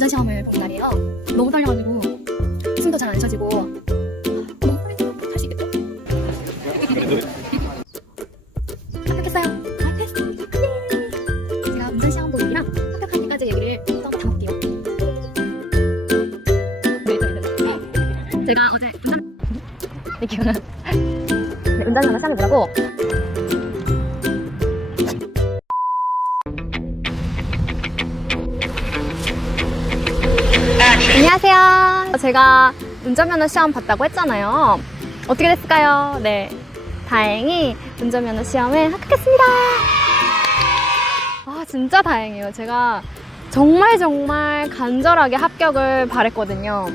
운전 시험을 본 날이에요. 너무 떨려가지고 숨도 잘 안 쉬어지고 너무 할 수 있겠죠? 합격했어요. 제가 운전 시험 부분이랑 합격한 데까지 얘기를 또 다 할게요. 제가 어제 운전면허 시험을 보라고 안녕하세요. 제가 운전면허 시험 봤다고 했잖아요. 어떻게 됐을까요? 네, 다행히 운전면허 시험에 합격했습니다. 아, 진짜 다행이에요. 제가 정말 간절하게 합격을 바랬거든요.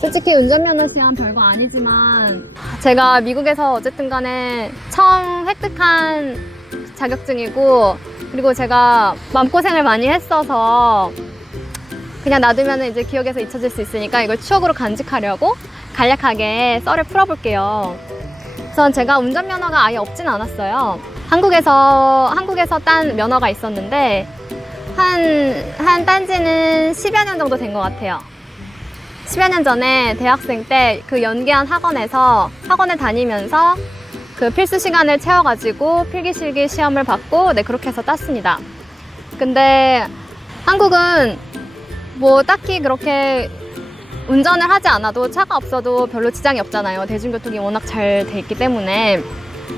솔직히 운전면허 시험 별거 아니지만 제가 미국에서 어쨌든 간에 처음 획득한 자격증이고, 그리고 제가 마음고생을 많이 했어서 그냥 놔두면 이제 기억에서 잊혀질 수 있으니까 이걸 추억으로 간직하려고 간략하게 썰을 풀어볼게요. 우선 제가 운전면허가 아예 없진 않았어요. 한국에서 딴 면허가 있었는데 한 딴지는 10여 년 정도 된 것 같아요. 10여 년 전에 대학생 때 그 연계한 학원에 다니면서 그 필수 시간을 채워가지고 필기실기 시험을 받고 그렇게 해서 땄습니다. 근데 한국은 뭐 딱히 그렇게 운전을 하지 않아도 차가 없어도 별로 지장이 없잖아요. 대중교통이 워낙 잘 돼 있기 때문에.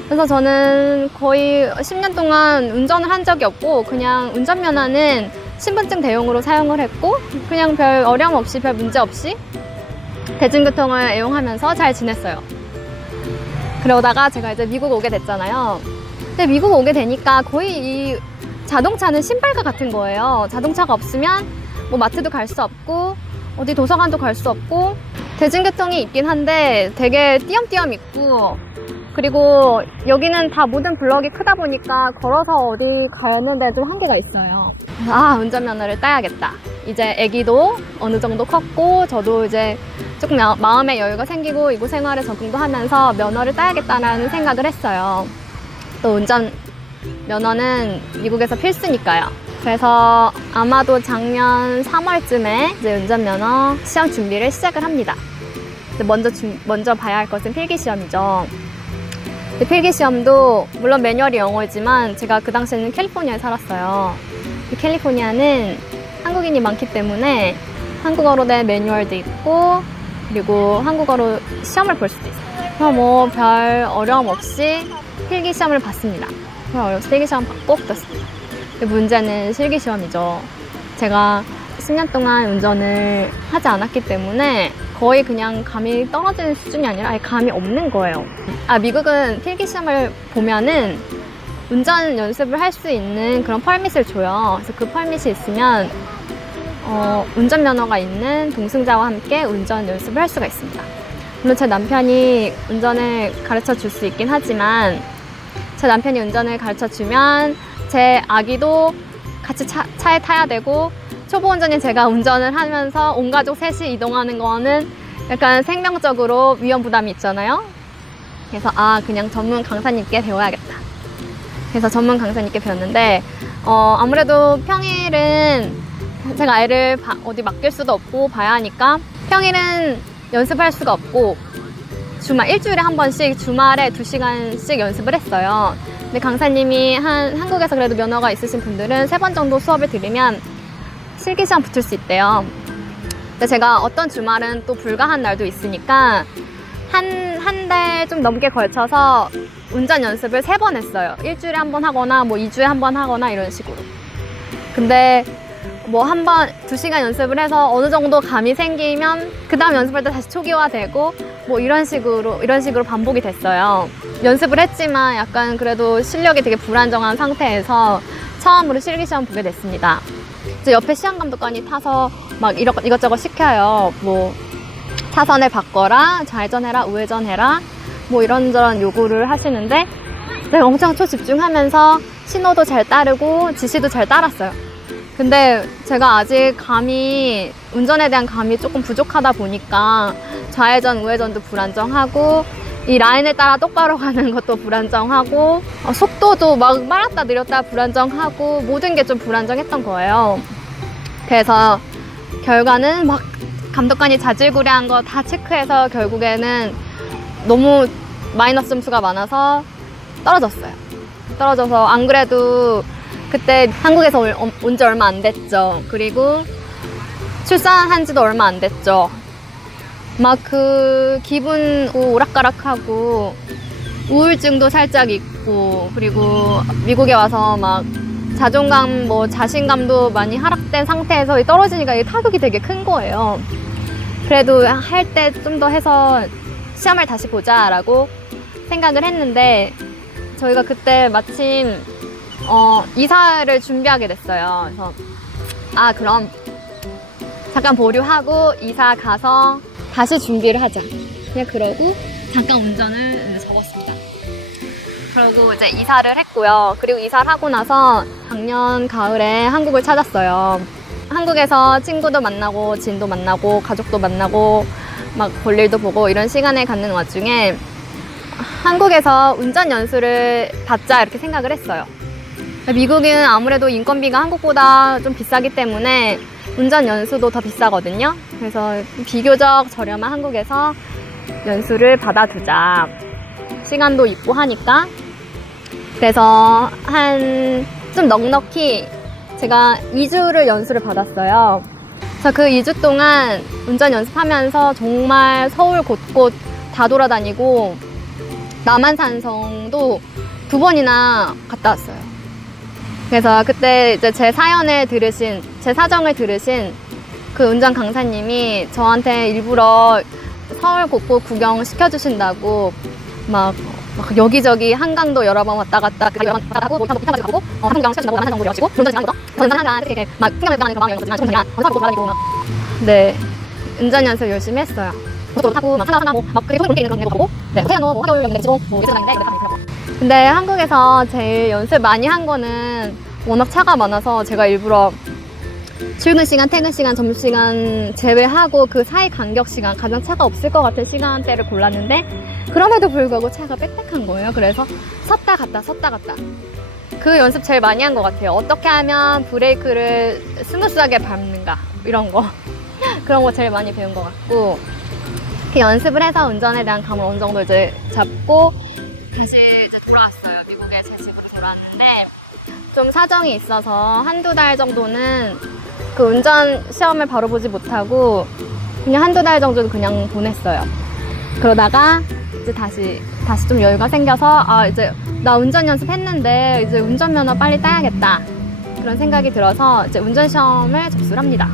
그래서 저는 거의 10년 동안 운전을 한 적이 없고 그냥 운전면허는 신분증 대용으로 사용을 했고 그냥 별 어려움 없이 별 문제 없이 대중교통을 애용하면서 잘 지냈어요. 그러다가 제가 이제 미국 오게 됐잖아요. 근데 미국 오게 되니까 거의 이 자동차는 신발과 같은 거예요. 자동차가 없으면 뭐 마트도 갈 수 없고 어디 도서관도 갈 수 없고 대중교통이 있긴 한데 되게 띄엄띄엄 있고, 그리고 여기는 다 모든 블럭이 크다 보니까 걸어서 어디 가는데 좀 한계가 있어요. 운전면허를 따야겠다. 이제 아기도 어느 정도 컸고 저도 이제 조금 마음의 여유가 생기고 이곳 생활에 적응도 하면서 면허를 따야겠다라는 생각을 했어요. 또 운전면허는 미국에서 필수니까요. 그래서 아마도 작년 3월쯤에 이제 운전면허 시험 준비를 시작을 합니다. 먼저 봐야 할 것은 필기시험이죠. 필기시험도 물론 매뉴얼이 영어이지만 제가 그 당시에는 캘리포니아에 살았어요. 캘리포니아는 한국인이 많기 때문에 한국어로 된 매뉴얼도 있고 그리고 한국어로 시험을 볼 수도 있어요. 그래서 뭐 별 어려움 없이 필기시험을 봤습니다. 필기시험 받고 붙었습니다. 문제는 실기시험이죠. 제가 10년 동안 운전을 하지 않았기 때문에 거의 그냥 감이 떨어지는 수준이 아니라 아예 감이 없는 거예요. 미국은 필기시험을 보면은 운전 연습을 할 수 있는 그런 퍼밋을 줘요. 그래서 그 퍼밋이 있으면 운전면허가 있는 동승자와 함께 운전 연습을 할 수가 있습니다. 물론 제 남편이 운전을 가르쳐 줄 수 있긴 하지만 제 남편이 운전을 가르쳐 주면 제 아기도 같이 차에 타야 되고 초보 운전인 제가 운전을 하면서 온 가족 셋이 이동하는 거는 약간 생명적으로 위험 부담이 있잖아요. 그래서 그냥 전문 강사님께 배워야겠다. 그래서 전문 강사님께 배웠는데 아무래도 평일은 제가 애를 어디 맡길 수도 없고 봐야 하니까 평일은 연습할 수가 없고 일주일에 한 번씩 주말에 2시간씩 연습을 했어요. 근데 강사님이 한국에서 그래도 면허가 있으신 분들은 3번 정도 수업을 들으면 실기시험 붙을 수 있대요. 근데 제가 어떤 주말은 또 불가한 날도 있으니까 한 달 좀 넘게 걸쳐서 운전 연습을 3번 했어요. 일주일에 한 번 하거나 뭐 2주에 한 번 하거나 이런 식으로. 근데 뭐 2시간 연습을 해서 어느 정도 감이 생기면 그 다음 연습할 때 다시 초기화되고 뭐 이런 식으로 반복이 됐어요. 연습을 했지만 약간 그래도 실력이 되게 불안정한 상태에서 처음으로 실기시험 보게 됐습니다. 이제 옆에 시험감독관이 타서 막 이것저것 시켜요. 뭐 차선을 바꿔라, 좌회전해라, 우회전해라, 뭐 이런저런 요구를 하시는데 내가 엄청 초집중하면서 신호도 잘 따르고 지시도 잘 따랐어요. 근데 제가 아직 운전에 대한 감이 조금 부족하다 보니까 좌회전, 우회전도 불안정하고 이 라인에 따라 똑바로 가는 것도 불안정하고 속도도 막 빨랐다 느렸다 불안정하고 모든 게 좀 불안정했던 거예요. 그래서 결과는 막 감독관이 자질구레한 거 다 체크해서 결국에는 너무 마이너스 점수가 많아서 떨어졌어요. 떨어져서 안 그래도 그때 한국에서 온 지 얼마 안 됐죠. 그리고 출산한 지도 얼마 안 됐죠. 막 그 기분 오락가락하고 우울증도 살짝 있고, 그리고 미국에 와서 막 자존감 자신감도 많이 하락된 상태에서 떨어지니까 이게 타격이 되게 큰 거예요. 그래도 할 때 좀 더 해서 시험을 다시 보자라고 생각을 했는데, 저희가 그때 마침 이사를 준비하게 됐어요. 그래서 그럼 잠깐 보류하고 이사 가서 다시 준비를 하자. 그냥 그러고 잠깐 운전을 접었습니다. 그러고 이제 이사를 했고요. 그리고 이사를 하고 나서 작년 가을에 한국을 찾았어요. 한국에서 친구도 만나고 지인도 만나고 가족도 만나고 막 볼일도 보고 이런 시간을 갖는 와중에 한국에서 운전 연수를 받자 이렇게 생각을 했어요. 미국은 아무래도 인건비가 한국보다 좀 비싸기 때문에 운전 연수도 더 비싸거든요. 그래서 비교적 저렴한 한국에서 연수를 받아두자. 시간도 있고 하니까. 그래서 좀 넉넉히 제가 2주를 연수를 받았어요. 그래서 그 2주 동안 운전 연습하면서 정말 서울 곳곳 다 돌아다니고 남한산성도 2번이나 갔다 왔어요. 그래서 그때 이제 제 사정을 들으신 그 운전 강사님이 저한테 일부러 서울 곳곳 구경 시켜주신다고 막 여기저기 한강도 여러 번 왔다 갔다 하고 못한까지 가고 한강 구경 시켜준다고 남한산성 보여주고 운전 지나는 거 전산 한강 이렇게 막 풍경을 가는 그런 거였거든요. 지금 서울 곳 돌아다니고 네, 운전 연습 열심히 했어요. 고속도로 타고 막 하나 막 그게 그렇게 있는 거 보고 네, 그냥 화요일 연대 지금 예술장인데 이렇게 하고. 근데 한국에서 제일 연습 많이 한 거는 워낙 차가 많아서 제가 일부러 출근 시간, 퇴근 시간, 점심시간 제외하고 그 사이 간격 시간, 가장 차가 없을 것 같은 시간대를 골랐는데 그럼에도 불구하고 차가 빽빽한 거예요. 그래서 섰다 갔다 그 연습 제일 많이 한 것 같아요. 어떻게 하면 브레이크를 스무스하게 밟는가 이런 거 그런 거 제일 많이 배운 것 같고, 그 연습을 해서 운전에 대한 감을 어느 정도 이제 잡고 다시 이제 돌아왔어요. 미국에 제 집으로 돌아왔는데 좀 사정이 있어서 한두 달 정도는 그 운전 시험을 바로 보지 못하고 그냥 한두 달 정도는 그냥 보냈어요. 그러다가 이제 다시 좀 여유가 생겨서 이제 나 운전 연습했는데 이제 운전면허 빨리 따야겠다 그런 생각이 들어서 이제 운전 시험을 접수를 합니다.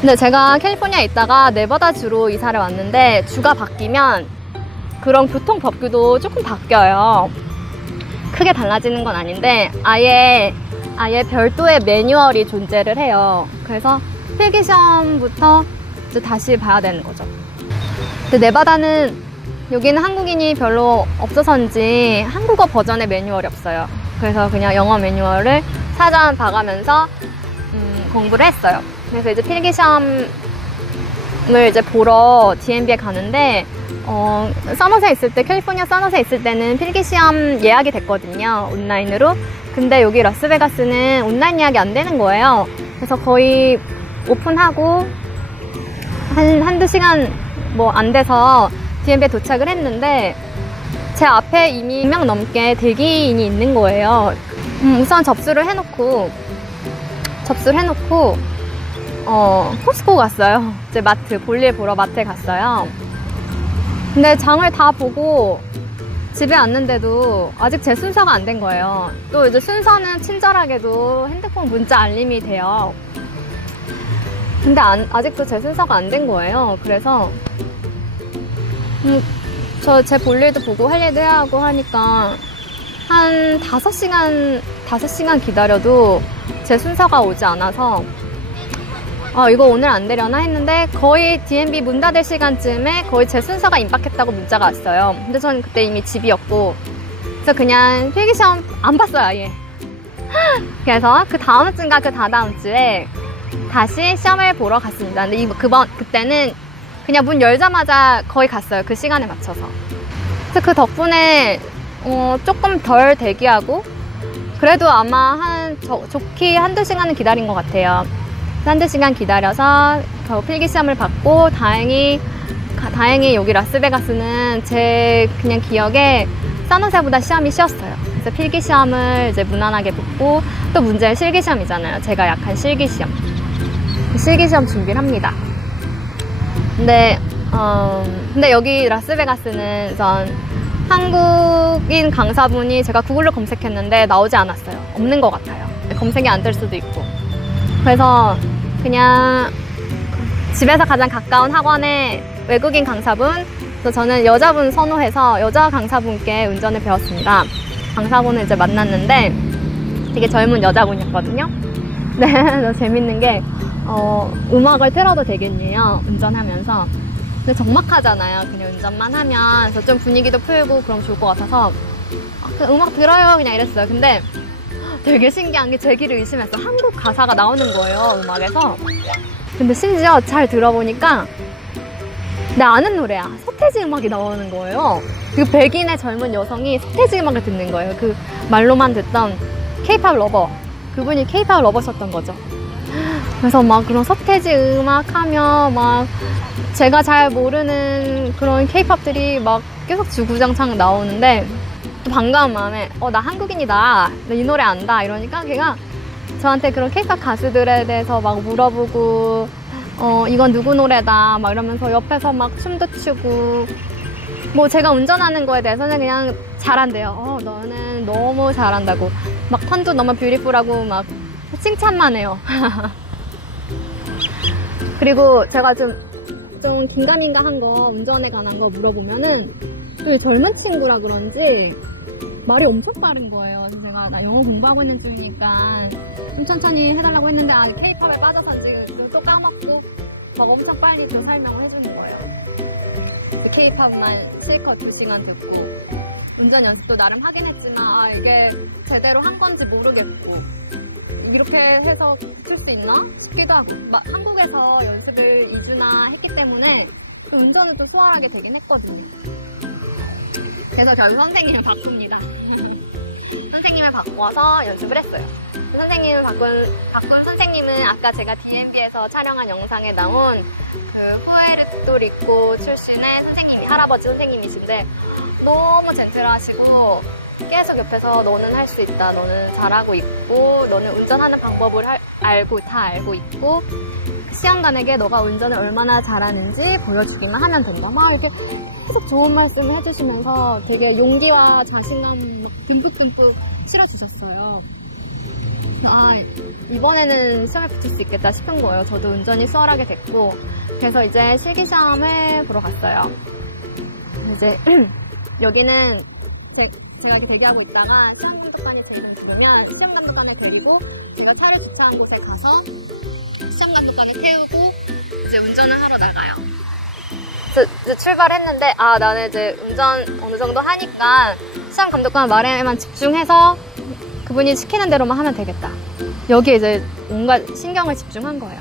근데 제가 캘리포니아에 있다가 네바다주로 이사를 왔는데 주가 바뀌면 그런 교통 법규도 조금 바뀌어요. 크게 달라지는 건 아닌데 아예 별도의 매뉴얼이 존재를 해요. 그래서 필기시험부터 이제 다시 봐야 되는 거죠. 근데 네바다는 여기는 한국인이 별로 없어서인지 한국어 버전의 매뉴얼이 없어요. 그래서 그냥 영어 매뉴얼을 사전 봐가면서 공부를 했어요. 그래서 이제 필기시험을 이제 보러 DMV에 가는데 서머스에 있을 때, 캘리포니아 서머스에 있을 때는 필기시험 예약이 됐거든요, 온라인으로. 근데 여기 라스베가스는 온라인 예약이 안 되는 거예요. 그래서 거의 오픈하고 한두 시간 안 돼서 DMV에 도착을 했는데 제 앞에 이미 100명 넘게 대기인이 있는 거예요. 우선 접수를 해놓고 코스코 갔어요. 이제 볼일 보러 마트에 갔어요. 근데 장을 다 보고 집에 왔는데도 아직 제 순서가 안 된 거예요. 또 이제 순서는 친절하게도 핸드폰 문자 알림이 돼요. 근데 아직도 제 순서가 안 된 거예요. 그래서 제 볼일도 보고 할 일도 해야 하고 하니까 한 5시간 기다려도 제 순서가 오지 않아서 이거 오늘 안 되려나 했는데 거의 DMV 문 닫을 시간쯤에 거의 제 순서가 임박했다고 문자가 왔어요. 근데 저는 그때 이미 집이었고 그래서 그냥 필기시험 안 봤어요, 아예. 그래서 그 다음 주인가 그 다다음 주에 다시 시험을 보러 갔습니다. 근데 그때는 그냥 문 열자마자 거의 갔어요. 그 시간에 맞춰서. 그래서 그 덕분에 조금 덜 대기하고 그래도 아마 좋게 한두 시간은 기다린 것 같아요. 한두 시간 기다려서 겨우 필기시험을 받고 다행히 여기 라스베가스는 제 그냥 기억에 산호세보다 시험이 쉬웠어요. 그래서 필기시험을 이제 무난하게 붙고 또 문제는 실기시험이잖아요. 제가 약한 실기시험 준비를 합니다. 근데 여기 라스베가스는 전 한국인 강사분이 제가 구글로 검색했는데 나오지 않았어요. 없는 것 같아요. 검색이 안 될 수도 있고. 그래서 그냥 집에서 가장 가까운 학원에 외국인 강사분, 그래서 저는 여자분 선호해서 여자 강사분께 운전을 배웠습니다. 강사분을 이제 만났는데 되게 젊은 여자분이었거든요. 네, 너무 재밌는 게 음악을 틀어도 되겠네요. 운전하면서. 근데 적막하잖아요. 그냥 운전만 하면. 그래서 좀 분위기도 풀고 그럼 좋을 것 같아서 음악 들어요 그냥 이랬어요. 근데 되게 신기한 게 제 귀를 의심했어. 한국 가사가 나오는 거예요, 음악에서. 근데 심지어 잘 들어보니까 내 아는 노래야. 서태지 음악이 나오는 거예요. 그 백인의 젊은 여성이 서태지 음악을 듣는 거예요. 그 말로만 듣던 K-pop 러버. 그분이 K-pop 러버셨던 거죠. 그래서 막 그런 서태지 음악 하면 막 제가 잘 모르는 그런 K-pop들이 막 계속 주구장창 나오는데 또 반가운 마음에 나 한국인이다. 나 이 노래 안다. 이러니까 걔가 저한테 그런 K-pop 가수들에 대해서 막 물어보고 이건 누구 노래다 막 이러면서 옆에서 막 춤도 추고 뭐 제가 운전하는 거에 대해서는 그냥 잘한대요. 너는 너무 잘한다고 막 턴도 너무 뷰티풀하고 막 칭찬만 해요. 그리고 제가 좀 긴가민가한 거 운전에 관한 거 물어보면은 또 젊은 친구라 그런지 말이 엄청 빠른 거예요. 그래서 제가 나 영어 공부하고 있는 중이니까 좀 천천히 해달라고 했는데 K-팝에 빠져서인지 또 까먹고 막 엄청 빨리 그 설명을 해주는 거예요. K-팝만 실컷 2시간 듣고 운전 연습도 나름 하긴 했지만 이게 제대로 한 건지 모르겠고 이렇게 해서 쓸 수 있나 싶기도 하고 한국에서 연습을 2주나 했기 때문에 그 운전을 좀 수월하게 되긴 했거든요. 그래서 저는 선생님을 바꿉니다. 선생님을 바꿔서 연습을 했어요. 그 선생님을 바꾼 선생님은 아까 제가 DMB에서 촬영한 영상에 나온 그 푸에르토리코 출신의 선생님이 할아버지 선생님이신데 너무 젠틀하시고 계속 옆에서 너는 할 수 있다. 너는 잘하고 있고 너는 운전하는 방법을 다 알고 있고 시험관에게 너가 운전을 얼마나 잘하는지 보여주기만 하면 된다. 막 이렇게 계속 좋은 말씀을 해주시면서 되게 용기와 자신감 막 듬뿍듬뿍 실어주셨어요. 이번에는 시험에 붙을 수 있겠다 싶은 거예요. 저도 운전이 수월하게 됐고 그래서 이제 실기시험을 보러 갔어요. 이제 여기는 제가 이렇게 대기하고 있다가 시험감독관이 제 문 부르면 시험감독관을 데리고 제가 차를 주차한 곳에 가서 시험감독관을 태우고 이제 운전을 하러 나가요. 이제 출발했는데 나는 이제 운전 어느 정도 하니까 시험감독관 말에만 집중해서 그분이 시키는 대로만 하면 되겠다. 여기에 이제 뭔가 신경을 집중한 거예요.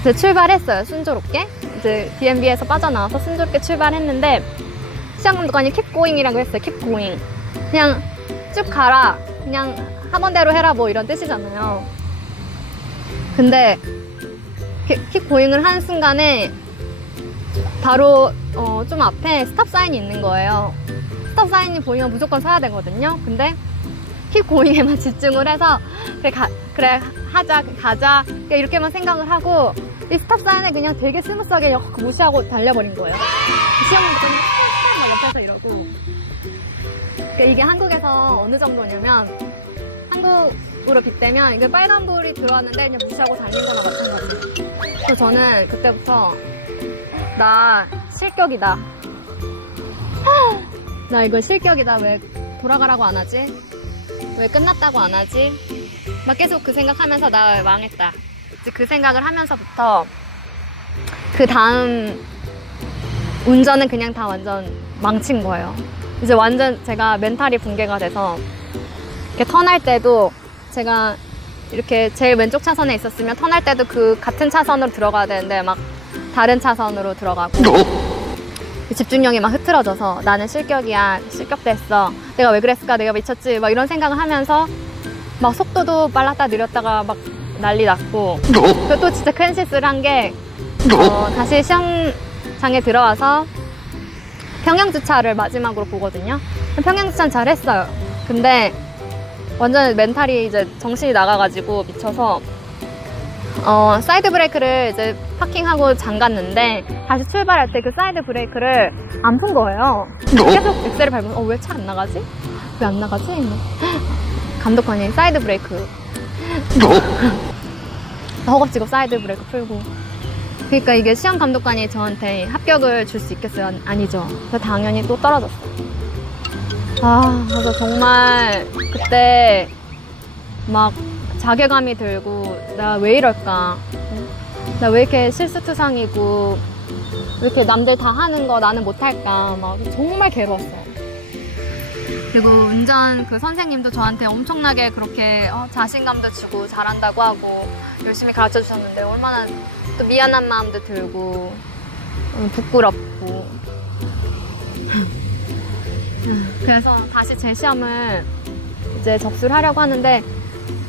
이제 출발했어요. 순조롭게. 이제 DMB에서 빠져나와서 순조롭게 출발했는데 시험감독관이 keep going이라고 했어요. keep going. 그냥 쭉 가라. 그냥 하번대로 해라 뭐 이런 뜻이잖아요. 근데 keep going을 하는 순간에 바로 좀 앞에 스탑 사인이 있는 거예요. 스탑 사인이 보이면 무조건 서야 되거든요. 근데 keep going에만 집중을 해서 그래 하자 가자 이렇게만 생각을 하고 이 스탑 사인을 그냥 되게 스무스하게 무시하고 달려버린 거예요. 시험감독관이 옆에서 이러고 이게 한국에서 어느 정도냐면 한국으로 빗대면 이게 빨간불이 들어왔는데 그냥 무시하고 달린 거나 마찬가지. 그래서 저는 그때부터 나 실격이다. 나 이거 실격이다. 왜 돌아가라고 안 하지? 왜 끝났다고 안 하지? 막 계속 그 생각하면서 나 망했다. 이제 그 생각을 하면서부터 그 다음 운전은 그냥 다 완전 망친 거예요. 이제 완전 제가 멘탈이 붕괴가 돼서 이렇게 턴할 때도 제가 이렇게 제일 왼쪽 차선에 있었으면 턴할 때도 그 같은 차선으로 들어가야 되는데 막 다른 차선으로 들어가고 집중력이 막 힘들어져서 나는 실격이야, 실격됐어, 내가 왜 그랬을까, 내가 미쳤지, 막 이런 생각을 하면서 막 속도도 빨랐다 느렸다가 막 난리 났고, 그리고 또 진짜 큰 실수를 한 게 다시 시험장에 들어와서 평형주차를 마지막으로 보거든요. 평형주차는 잘 했어요. 근데 완전 멘탈이 이제 정신이 나가가지고 미쳐서 사이드 브레이크를 이제 파킹하고 잠갔는데 다시 출발할 때 그 사이드 브레이크를 안 푼 거예요. 계속 엑셀을 밟으면 왜 차 안 나가지? 왜 안 나가지? 감독관이 사이드 브레이크 허겁지겁 사이드 브레이크 풀고. 그러니까 이게 시험 감독관이 저한테 합격을 줄 수 있겠어요? 아니죠. 그래서 당연히 또 떨어졌어요. 그래서 정말 그때 막 자괴감이 들고, 나 왜 이럴까? 나 왜 이렇게 실수투성이고, 왜 이렇게 남들 다 하는 거 나는 못할까? 막 정말 괴로웠어요. 그리고 운전 그 선생님도 저한테 엄청나게 그렇게 자신감도 주고 잘한다고 하고 열심히 가르쳐 주셨는데, 얼마나 또 미안한 마음도 들고 부끄럽고. 그래서 다시 제 시험을 이제 접수를 하려고 하는데,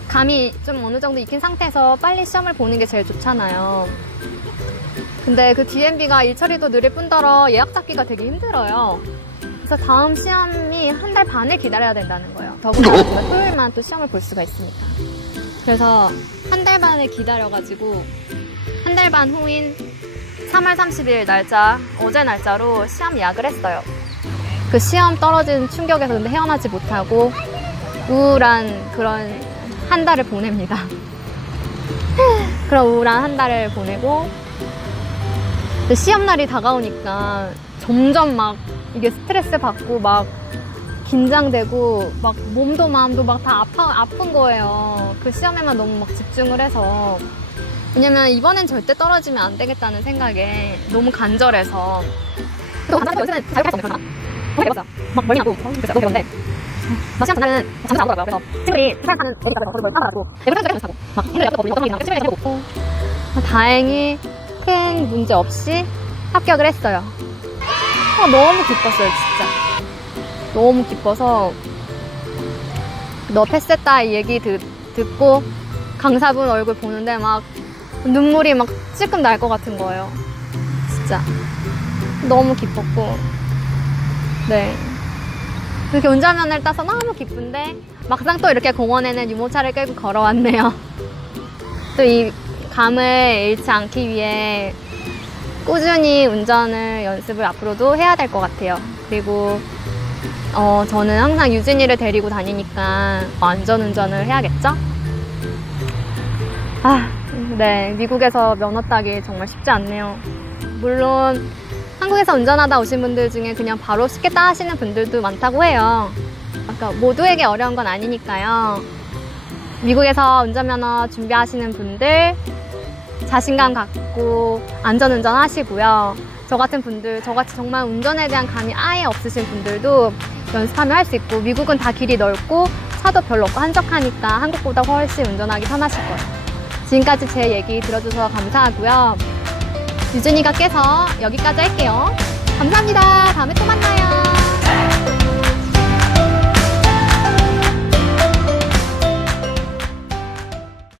감이 좀 어느 정도 익힌 상태에서 빨리 시험을 보는 게 제일 좋잖아요. 근데 그 DMB가 일처리도 느릴 뿐더러 예약 잡기가 되게 힘들어요. 그래서 다음 시험이 한 달 반을 기다려야 된다는 거예요. 더군다나 토요일만 또 시험을 볼 수가 있으니까. 그래서 한 달 반을 기다려가지고 한 달 반 후인 3월 30일 날짜, 어제 날짜로 시험 예약을 했어요. 그 시험 떨어진 충격에서 근데 헤어나지 못하고 우울한 그런 한 달을 보냅니다. 그런 우울한 한 달을 보내고, 시험날이 다가오니까 점점 막 이게 스트레스 받고 막 긴장되고 막 몸도 마음도 막 다 아픈 거예요. 그 시험에만 너무 막 집중을 해서. 왜냐면 이번엔 절대 떨어지면 안 되겠다는 생각에 너무 간절해서. 또 요새는 자격할 수 없는 거잖아. 막 멀리 나고 그래서 너무 배웠는데 막 시험 전날은 잠도 안 오더라고요. 그래서 친구들이 출발 타는 애기가 거리를 따라가고 내가 출발 못하고 막 힘들게 어떤 일이랑 친구들이 해보고, 다행히 큰 문제 없이 합격을 했어요. 너무 기뻤어요, 진짜. 너무 기뻐서 너 패스했다 이 얘기 듣고 강사분 얼굴 보는데 막 눈물이 막 찔끔 날 것 같은 거예요. 진짜 너무 기뻤고, 네, 이렇게 운전면허를 따서 너무 기쁜데 막상 또 이렇게 공원에는 유모차를 끌고 걸어왔네요. 또 이 감을 잃지 않기 위해 꾸준히 운전을 연습을 앞으로도 해야 될 것 같아요. 그리고 저는 항상 유진이를 데리고 다니니까 안전운전을 해야겠죠? 네, 미국에서 면허 따기 정말 쉽지 않네요. 물론 한국에서 운전하다 오신 분들 중에 그냥 바로 쉽게 따시는 분들도 많다고 해요. 그러니까 모두에게 어려운 건 아니니까요. 미국에서 운전면허 준비하시는 분들 자신감 갖고 안전운전 하시고요. 저 같은 분들, 저같이 정말 운전에 대한 감이 아예 없으신 분들도 연습하면 할 수 있고, 미국은 다 길이 넓고 차도 별로 없고 한적하니까 한국보다 훨씬 운전하기 편하실 거예요. 지금까지 제 얘기 들어주셔서 감사하고요. 유진이가 깨서 여기까지 할게요. 감사합니다. 다음에 또 만나요.